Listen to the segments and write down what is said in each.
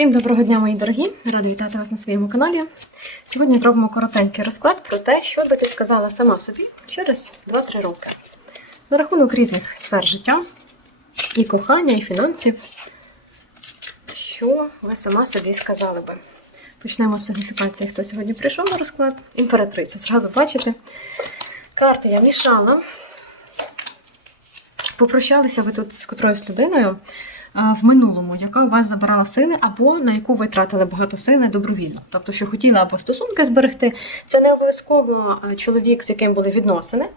Всім доброго дня, мої дорогі! Рада вітати вас на своєму каналі. Сьогодні зробимо коротенький розклад про те, що би ти сказала сама собі через 2-3 роки. На рахунок різних сфер життя, і кохання, і фінансів. Що ви сама собі сказали би? Почнемо з сигніфікації, хто сьогодні прийшов на розклад. Імператриця. Зразу бачите. Карти я мішала. Попрощалися ви тут з котроюсь людиною в минулому, яка у вас забирала сили, або на яку ви тратили багато сили добровільно. Тобто, що хотіли або стосунки зберегти. Це не обов'язково чоловік, з яким були відносини.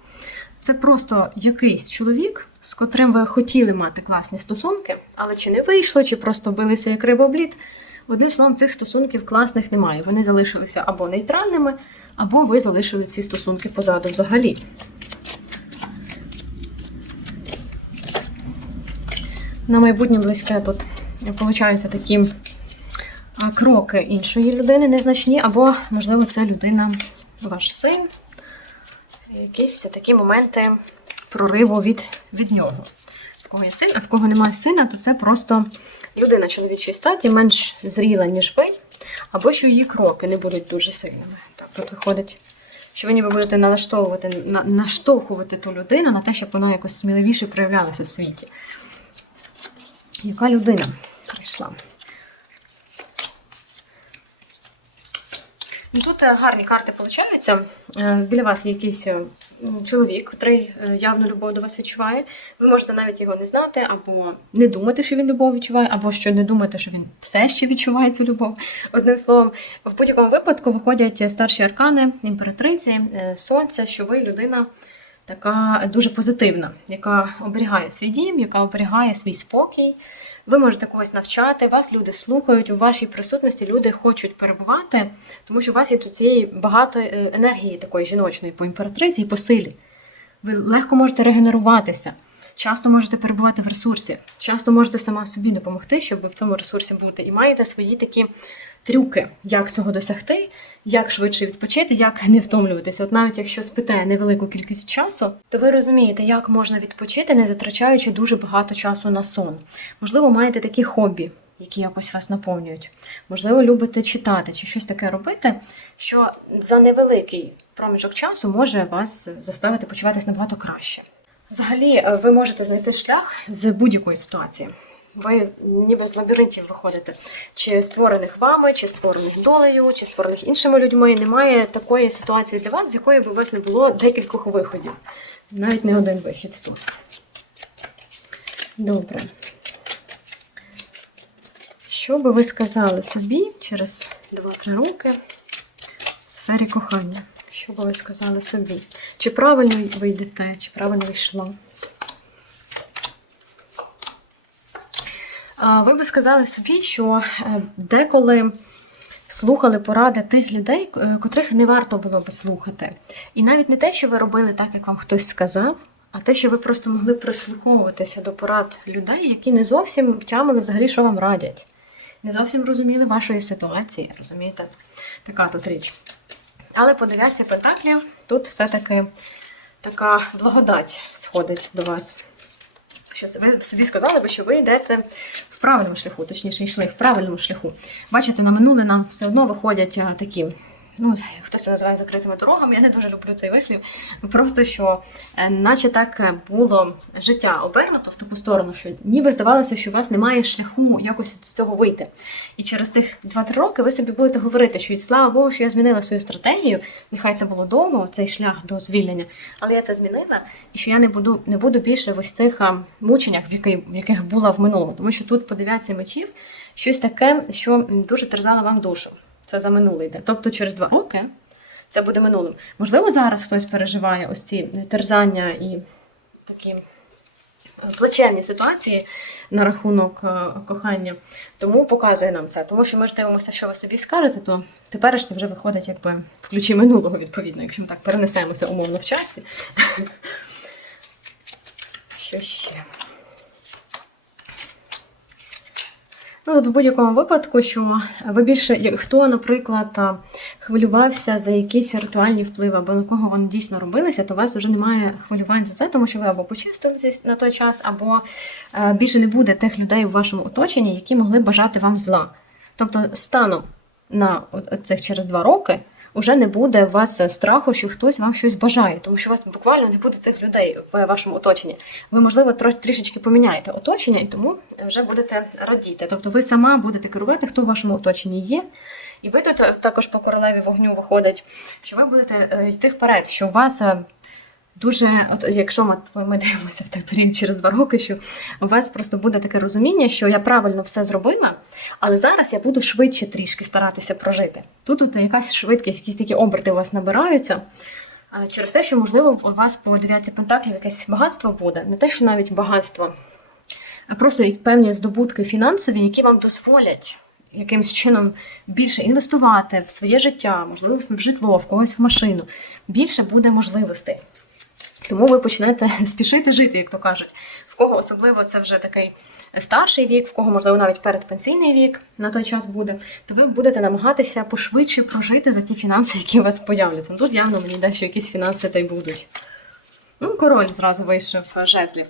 Це просто якийсь чоловік, з котрим ви хотіли мати класні стосунки, але чи не вийшло, чи просто билися як риба об. Одним словом, цих стосунків класних немає. Вони залишилися або нейтральними, або ви залишили ці стосунки позаду взагалі. На майбутнє близьке тут получаються такі кроки іншої людини незначні, або, можливо, це людина, ваш син. Якісь такі моменти прориву від, від нього. В кого є син, а в кого немає сина, то це просто людина чоловічої статі менш зріла, ніж ви, або що її кроки не будуть дуже сильними. Так, тут виходить, що ви ніби будете налаштовувати, на, наштовхувати ту людину на те, щоб вона якось сміливіше проявлялася в світі. Яка людина прийшла? Ну, Тут е, гарні карти получаються. Е, Біля вас є якийсь е, чоловік, який явно любов до вас відчуває. Ви можете навіть його не знати, або не думати, що він любов відчуває, або що не думати, що він все ще відчуває цю любов. Одним словом, в будь-якому випадку виходять старші аркани, імператриці, сонця, що ви людина така дуже позитивна, яка оберігає свій дім, яка оберігає свій спокій. Ви можете когось навчати, вас люди слухають, у вашій присутності люди хочуть перебувати, тому що у вас є тут цієї багато е, енергії такої жіночної по імператриці і по силі. Ви легко можете регенеруватися, часто можете перебувати в ресурсі, часто можете сама собі допомогти, щоб в цьому ресурсі бути. І маєте свої такі трюки, як цього досягти, як швидше відпочити, як не втомлюватися. От навіть якщо спите невелику кількість часу, то ви розумієте, як можна відпочити, не затрачаючи дуже багато часу на сон. Можливо, маєте такі хобі, які якось вас наповнюють. Можливо, любите читати чи щось таке робити, що за невеликий проміжок часу може вас заставити почуватись набагато краще. Взагалі, е, ви можете знайти шлях з будь-якої ситуації. Ви ніби з лабіринтів виходите, чи створених вами, чи створених долею, чи створених іншими людьми. Немає такої ситуації для вас, з якої б у вас не було декількох виходів. Навіть не один вихід тут. Добре. Що би ви сказали собі через 2-3 роки в сфері кохання? Що би ви сказали собі? Чи правильно ви йдете, чи правильно ви йшла? Ви би сказали собі, що е, деколи слухали поради тих людей, е, котрих не варто було би слухати. І навіть не те, що ви робили так, як вам хтось сказав, а те, що ви просто могли прислуховуватися до порад людей, які не зовсім тямили взагалі, що вам радять. Не зовсім розуміли вашої ситуації, розумієте? Така тут річ. Але по дев'ятці пентаклів тут все-таки така благодать сходить до вас. Що ви собі сказали що ви йдете в правильному шляху, точніше, йшли в правильному шляху. Бачите, на минуле нам все одно виходять такі. Ну, хтось це називає закритими дорогами, я не дуже люблю цей вислів. Просто що, е, наче так е, було життя обернуто в таку сторону, що ніби здавалося, що у вас немає шляху якось з цього вийти. І через тих 2-3 роки ви собі будете говорити, що слава Богу, що я змінила свою стратегію. Нехай це було довго, цей шлях до звільнення, але я це змінила, і що я не буду не буду більше в ось цих мученнях, в, який, в яких була в минулому. Тому що тут по дев'ятці мечів щось таке, що дуже терзало вам душу. Це за минуле йде. Тобто через два роки це буде минулим. Можливо, зараз хтось переживає ось ці терзання і такі е, плачевні ситуації на рахунок е, кохання. Тому показує нам це. Тому що ми ж дивимося, що ви собі скажете, то теперішнє вже виходить якби в ключі минулого, відповідно, якщо ми так перенесемося умовно в часі. Що ще? Ну, от в будь-якому випадку, що ви більше, хто, наприклад, хвилювався за якісь ритуальні впливи, або на кого вони дійсно робилися, то у вас вже немає хвилювань за це, тому що ви або почистилися на той час, або е, більше не буде тих людей в вашому оточенні, які могли бажати вам зла. Тобто, станом на цих через два роки вже не буде у вас е, страху, що хтось вам щось бажає, тому що у вас буквально не буде цих людей в вашому оточенні. Ви, можливо, трішечки поміняєте оточення, і тому вже будете радіти. Тобто ви сама будете керувати, хто в вашому оточенні є. І ви тут е, також по королеві вогню виходить, що ви будете е, йти вперед, що у вас. Дуже, от якщо ми, ми дивимося в той період через два роки, що у вас просто буде таке розуміння, що я правильно все зробила, але зараз я буду швидше трішки старатися прожити. Тут от якась швидкість, якісь такі оберти у вас набираються. Через те, що, можливо, у вас по дев'ятці пентаклів якесь багатство буде, не те, що навіть багатство, а просто певні здобутки фінансові, які вам дозволять якимось чином більше інвестувати в своє життя, можливо, в житло, в когось в машину. Більше буде можливостей. Тому ви почнете спішити жити, як то кажуть. В кого особливо це вже такий старший вік, в кого, можливо, навіть передпенсійний вік на той час буде, то ви будете намагатися пошвидше прожити за ті фінанси, які у вас появляться. Ну, Тут явно мені що якісь фінанси та й будуть. Ну, король зразу вийшов е, жезлів.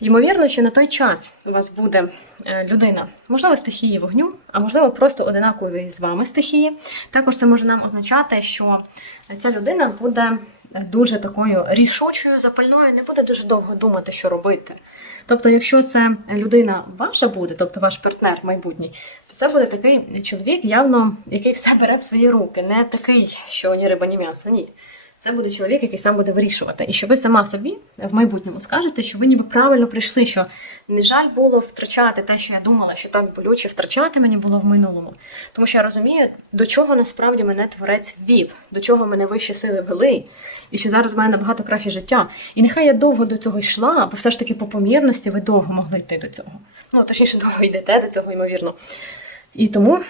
Ймовірно, що на той час у вас буде е, людина, можливо, стихії вогню, а можливо, просто одинакові з вами стихії. Також це може нам означати, що ця людина буде дуже такою рішучою, запальною, не буде дуже довго думати, що робити. Тобто, якщо це людина ваша буде, тобто ваш партнер майбутній, то це буде такий чоловік, явно, який все бере в свої руки, не такий, що ні риба, ні м'ясо, ні. Це буде чоловік, який сам буде вирішувати. І що ви сама собі в майбутньому скажете, що ви ніби правильно прийшли, що не жаль було втрачати те, що я думала, що так болюче втрачати мені було в минулому. Тому що я розумію, до чого насправді мене творець вів, до чого мене вищі сили вели, і що зараз в мене набагато краще життя. І нехай я довго до цього йшла, бо все ж таки по помірності ви довго могли йти до цього. Ну, точніше, довго йдете до цього, ймовірно. І тому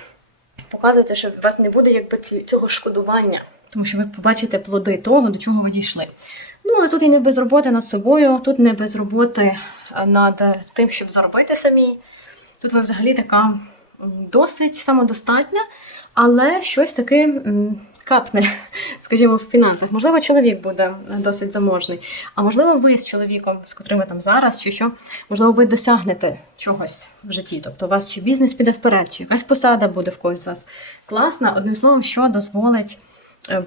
показується, що у вас не буде якби цього шкодування, тому що ви побачите плоди того, до чого ви дійшли. Ну, але тут і не без роботи над собою, тут не без роботи над е, тим, щоб заробити самій. Тут ви взагалі така досить самодостатня, але щось таке капне, скажімо, в фінансах. Можливо, чоловік буде е, досить заможний, а можливо, ви з чоловіком, з котрим ви там зараз, чи що, можливо, ви досягнете чогось в житті. Тобто у вас чи бізнес піде вперед, чи якась посада буде в когось з вас класна, одним словом, що дозволить е,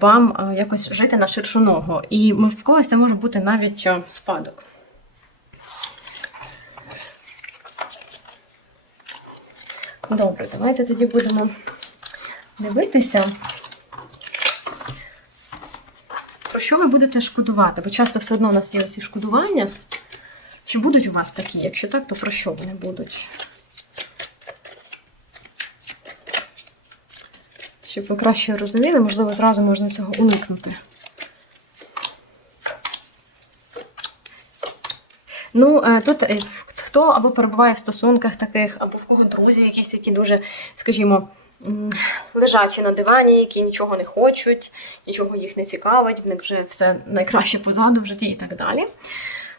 вам е, якось жити на ширшу ногу. І в когось це може бути навіть е, спадок. Добре, давайте тоді будемо дивитися. Про що ви будете шкодувати? Бо часто все одно у нас є оці шкодування. Чи будуть у вас такі? Якщо так, то про що вони будуть? Щоб ви краще розуміли, можливо, зразу можна цього уникнути. Ну, е, тут е, хто або перебуває в стосунках таких, або в кого друзі якісь такі дуже, скажімо, лежачі на дивані, які нічого не хочуть, нічого їх не цікавить, в них вже все найкраще позаду в житті і так далі.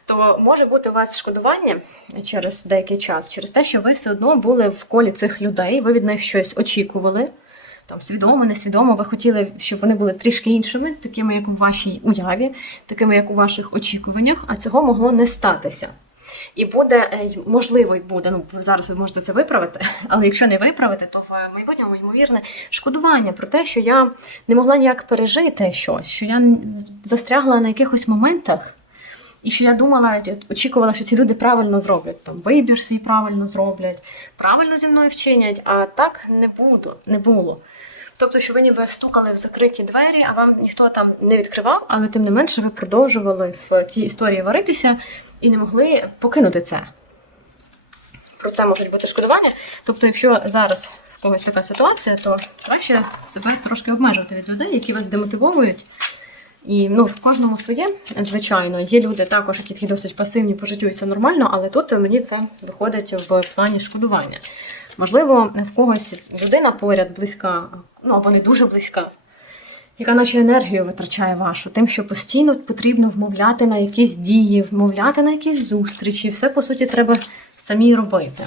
То може бути у вас шкодування через деякий час, через те, що ви все одно були в колі цих людей, ви від них щось очікували. Там свідомо, несвідомо, ви хотіли, щоб вони були трішки іншими, такими, як у вашій уяві, такими, як у ваших очікуваннях, а цього могло не статися. І буде, е, можливо, буде. Ну, зараз ви можете це виправити, але якщо не виправити, то в майбутньому ймовірне шкодування про те, що я не могла ніяк пережити щось, що я застрягла на якихось моментах, і що я думала, очікувала, що ці люди правильно зроблять, там вибір свій правильно зроблять, правильно зі мною вчинять, а так не буду, не було. Тобто, що ви ніби стукали в закриті двері, а вам ніхто там не відкривав, але тим не менше ви продовжували в тій історії варитися і не могли покинути це. Про це можуть бути шкодування. Тобто, якщо зараз в когось така ситуація, то краще себе трошки обмежувати від людей, які вас демотивовують. І ну, в кожному своє, звичайно. Є люди також, які досить пасивні по життю, і це нормально, але тут мені це виходить в плані шкодування. Можливо, в когось людина поряд близька, ну або не дуже близька, яка наче енергію витрачає вашу, тим, що постійно потрібно вмовляти на якісь дії, вмовляти на якісь зустрічі. Все, по суті, треба самі робити.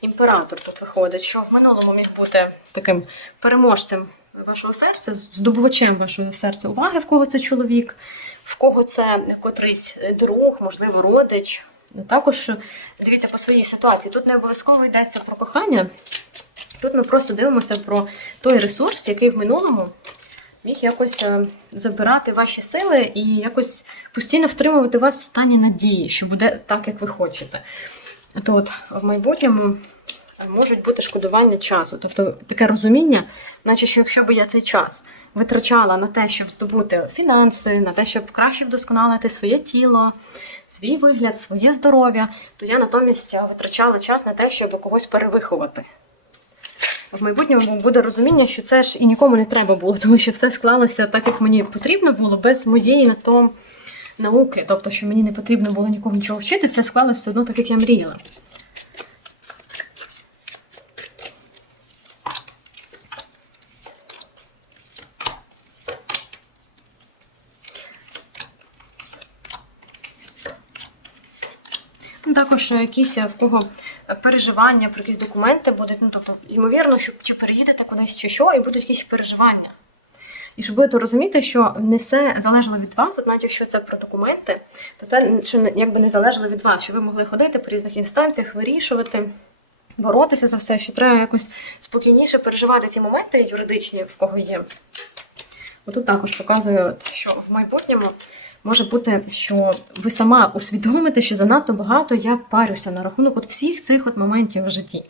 Імператор тут виходить, що в минулому міг бути таким переможцем вашого серця, здобувачем вашого серця уваги, в кого це чоловік, в кого це котрийсь друг, можливо, родич, Також дивіться по своїй ситуації. Тут не обов'язково йдеться про кохання. Тут ми просто дивимося про той ресурс, який в минулому міг якось е, забирати ваші сили і якось постійно втримувати вас в стані надії, що буде так, як ви хочете. То от в майбутньому е, можуть бути шкодування часу. Тобто таке розуміння, наче що якщо б я цей час витрачала на те, щоб здобути фінанси, на те, щоб краще вдосконалити своє тіло, свій вигляд, своє здоров'я, то я натомість е, витрачала час на те, щоб когось перевиховати. В майбутньому буде розуміння, що це ж і нікому не треба було, тому що все склалося так, як мені потрібно було, без моєї на то науки. Тобто, що мені не потрібно було нікому нічого вчити, все склалося все одно так, як я мріяла. Також е, якісь е, в кого е, переживання про якісь документи будуть. Ну, тобто, ймовірно, що чи переїдете кудись чи що, і будуть якісь переживання. І щоб будете розуміти, що не все залежало від вас, от навіть якщо це про документи, то це ще якби не залежало від вас, що ви могли ходити по різних інстанціях, вирішувати, боротися за все, що треба якось спокійніше переживати ці моменти юридичні, в кого є. Отут також показує, от, що в майбутньому може бути, що ви сама усвідомите, що занадто багато я парюся на рахунок от всіх цих от моментів в житті.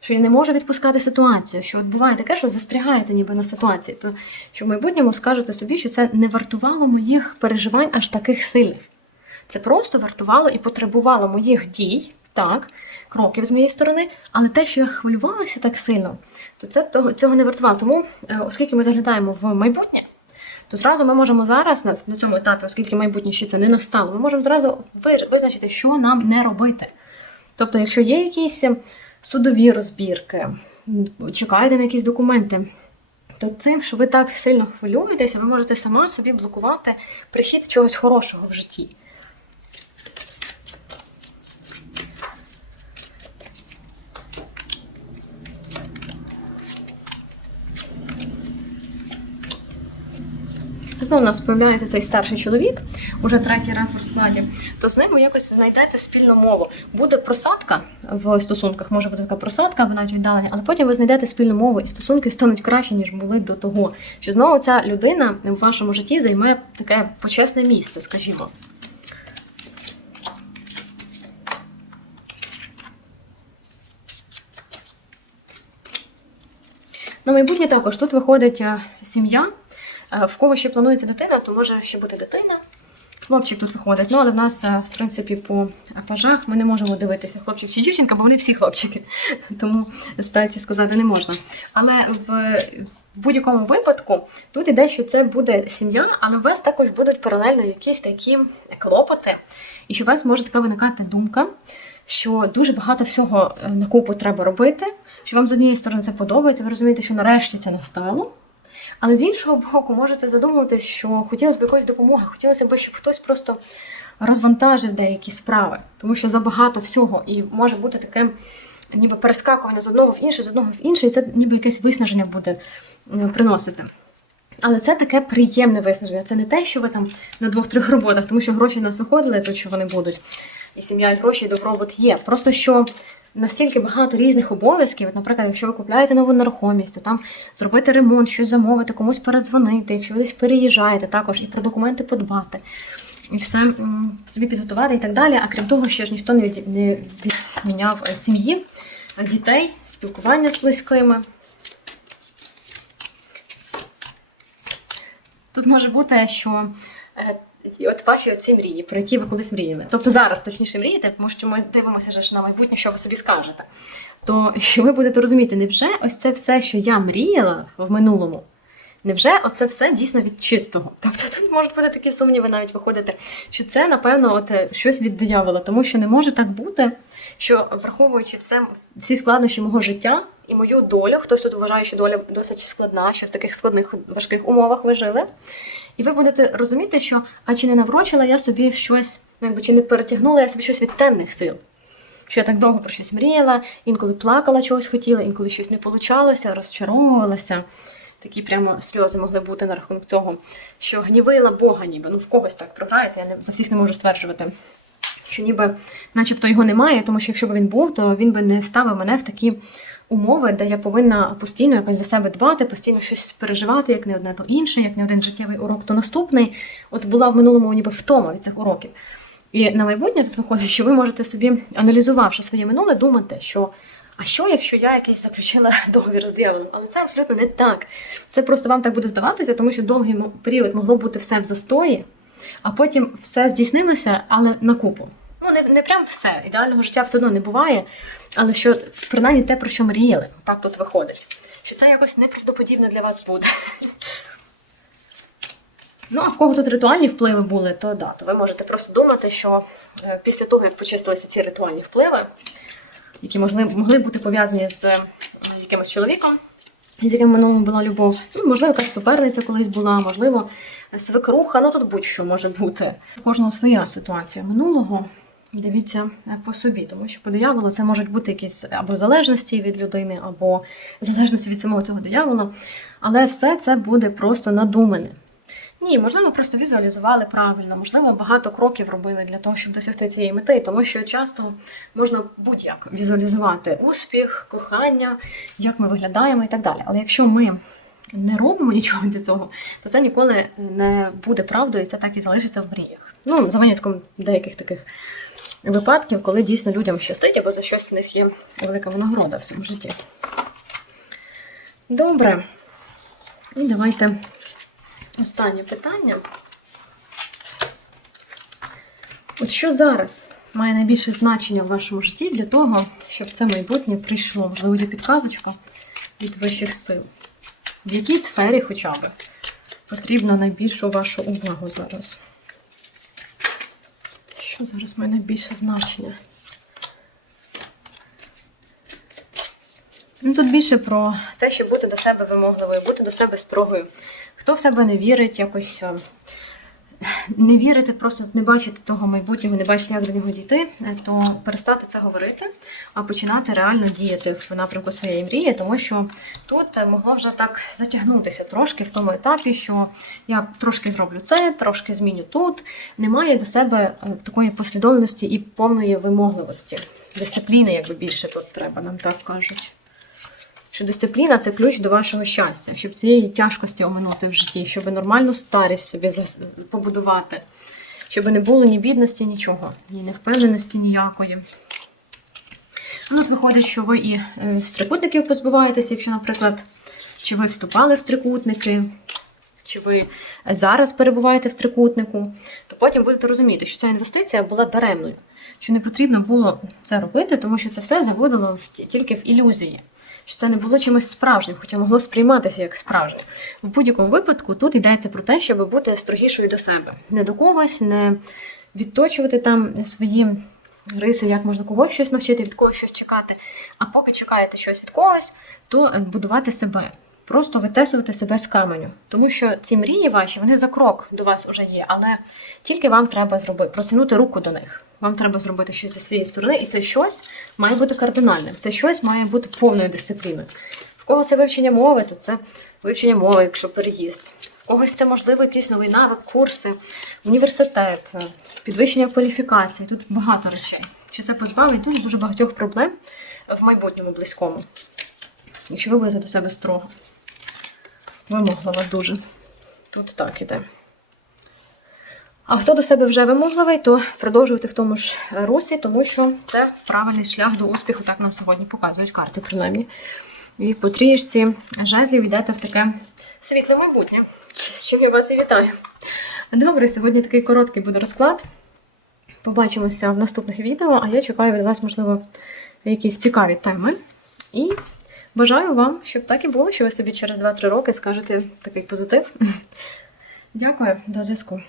Що я не можу відпускати ситуацію, що от буває таке, що застрягаєте ніби на ситуації, то що в майбутньому скажете собі, що це не вартувало моїх переживань аж таких сильних. Це просто вартувало і потребувало моїх дій, так, кроків з моєї сторони, але те, що я хвилювалася так сильно, то це цього не вартувало. Тому, е, оскільки ми заглядаємо в майбутнє, то зразу ми можемо зараз на, на цьому етапі, оскільки майбутнє ще це не настало, ми можемо зразу визначити, що нам не робити. Тобто, якщо є якісь е, судові розбірки, чекаєте на якісь документи, то цим, що ви так сильно хвилюєтеся, ви можете сама собі блокувати прихід чогось хорошого в житті. Знову у нас з'являється цей старший чоловік, уже третій раз в розкладі, то з ним ви якось знайдете спільну мову. Буде просадка в стосунках, може бути така просадка або навіть віддалення, але потім ви знайдете спільну мову, і стосунки стануть краще, ніж були до того. Що знову ця людина в вашому житті займе таке почесне місце, скажімо. На майбутнє також тут виходить е, сім'я. Е, В кого ще планується дитина, то може ще бути дитина. Хлопчик тут виходить. Ну, але в нас, е, в принципі, по пажах ми не можемо дивитися, хлопчик чи дівчинка, бо вони всі хлопчики. Тому статі сказати не можна. Але в, в будь-якому випадку тут іде, що це буде сім'я, але у вас також будуть паралельно якісь такі клопоти, і що у вас може така виникати думка, що дуже багато всього е, на купу треба робити, що вам з однієї сторони це подобається, ви розумієте, що нарешті це настало. Але з іншого боку, можете задумуватися, що хотілося б якоїсь допомоги, хотілося б, щоб хтось просто розвантажив деякі справи, тому що забагато всього, і може бути таке ніби перескакування з одного в інше, з одного в інше, і це ніби якесь виснаження буде приносити. Але це таке приємне виснаження. Це не те, що ви там на двох-трьох роботах, тому що гроші в нас виходили, то що вони будуть. І сім'я, і гроші, і добробут є. Просто що настільки багато різних обов'язків. Наприклад, якщо ви купляєте нову нерухомість, то там зробити ремонт, щось замовити, комусь передзвонити, якщо ви десь переїжджаєте, також і про документи подбати. І все собі підготувати і так далі. А крім того, ще ж ніхто не, від, відміняв е, сім'ї, е, дітей, спілкування з близькими. Тут може бути, що е, і от ваші оці мрії, про які ви колись мріяли. Тобто зараз точніше мрієте, тому що ми дивимося ж на майбутнє, що ви собі скажете. То що ви будете розуміти, невже ось це все, що я мріяла в минулому, невже оце все дійсно від чистого? Тобто тут можуть бути такі сумніви навіть виходити, що це, напевно, от е, щось від диявола, тому що не може так бути, що враховуючи все, всі складнощі мого життя і мою долю, хтось тут вважає, що доля досить складна, що в таких складних важких умовах ви жили. І ви будете розуміти, що а чи не наврочила я собі щось, ну якби чи не перетягнула я собі щось від темних сил. Що я так довго про щось мріяла, інколи плакала, чогось хотіла, інколи щось не получалося, розчаровувалася. Такі прямо сльози могли бути на рахунок цього, що гнівила Бога, ніби ну в когось так програється, я не за всіх не можу стверджувати. що ніби, начебто, його немає, тому що якщо б він був, то він би не ставив мене в такі умови, де я повинна постійно якось за себе дбати, постійно щось переживати, як не одне, то інше, як не один життєвий урок, то наступний. От була в минулому ніби втома від цих уроків. І на майбутнє тут виходить, що ви можете собі, аналізувавши своє минуле, думати, що а що, якщо я якийсь заключила договір з дияволом? Але це абсолютно не так. Це просто вам так буде здаватися, тому що довгий період могло бути все в застої, а потім все здійснилося, але на купу. Ну, не, не прям все. Ідеального життя все одно не буває, але що принаймні те, про що мріяли, так тут виходить. Що це якось неправдоподібно для вас буде. Ну, а в кого тут ритуальні впливи були, то да, то ви можете просто думати, що е, після того, як почистилися ці ритуальні впливи, які могли, могли бути пов'язані з якимось чоловіком, з яким минулому була любов. Ну, можливо, якась суперниця колись була, можливо, свекруха, ну тут будь-що може бути. У кожного своя ситуація минулого. Дивіться е, по собі, тому що по дияволу це можуть бути якісь або залежності від людини, або залежності від самого цього диявола. Але все це буде просто надумане. Ні, можливо, просто візуалізували правильно, можливо, багато кроків робили для того, щоб досягти цієї мети, тому що часто можна будь-як візуалізувати успіх, кохання, як ми виглядаємо і так далі. Але якщо ми не робимо нічого для цього, то це ніколи не буде правдою, і це так і залишиться в мріях. Ну, за винятком деяких таких випадків, коли дійсно людям щастить, або за щось в них є велика винагорода в цьому житті. Добре. І давайте Останнє питання. От що зараз має найбільше значення в вашому житті для того, щоб це майбутнє прийшло? Можливо, є підказочка від вищих сил. В якій сфері хоча б потрібно найбільшу вашу увагу зараз? Що зараз має найбільше значення? Ну, тут більше про те, щоб бути до себе вимогливою, бути до себе строгою. Хто в себе не вірить, якось е, не вірити, просто не бачити того майбутнього, не бачити, як до нього дійти, е, то перестати це говорити, а починати реально діяти в напрямку своєї мрії, тому що тут е, могло вже так затягнутися трошки в тому етапі, що я трошки зроблю це, трошки зміню тут. Немає до себе е, такої послідовності і повної вимогливості. Дисципліни, якби більше тут треба, нам так кажуть що дисципліна це ключ до вашого щастя, щоб цієї тяжкості оминути в житті, щоб нормальну старість собі побудувати, щоб не було ні бідності, нічого, ні невпевненості ніякої. Ну, виходить, що ви і е, з трикутників позбуваєтеся, якщо, наприклад, чи ви вступали в трикутники, чи ви зараз перебуваєте в трикутнику, то потім будете розуміти, що ця інвестиція була даремною, що не потрібно було це робити, тому що це все заводило тільки в ілюзії що це не було чимось справжнім, хоча могло сприйматися як справжнє. В будь-якому випадку тут йдеться про те, щоб бути строгішою до себе. Не до когось, не відточувати там свої риси, як можна когось щось навчити, від когось щось чекати. А поки чекаєте щось від когось, то е, будувати себе. Просто витесувати себе з каменю. Тому що ці мрії ваші, вони за крок до вас вже є, але тільки вам треба зробити, просунути руку до них. Вам треба зробити щось зі своєї сторони, і це щось має бути кардинальним. Це щось має бути повною дисципліною. В кого це вивчення мови, то це вивчення мови, якщо переїзд. В когось це можливо якийсь новий навик, курси, університет, підвищення кваліфікації. Тут багато речей. Що це позбавить дуже дуже багатьох проблем в майбутньому близькому. Якщо ви будете до себе строго. Вимоглива дуже. Тут так іде. А хто до себе вже вимогливий, то продовжуйте в тому ж русі, тому що це правильний шлях до успіху, так нам сьогодні показують карти, принаймні. І по трієчці жезлів йдете в таке світле майбутнє. З чим я вас і вітаю. Добре, сьогодні такий короткий буде розклад. Побачимося в наступних відео, а я чекаю від вас, можливо, якісь цікаві теми. І бажаю вам, щоб так і було, що ви собі через 2-3 роки скажете такий позитив. Дякую, до зв'язку.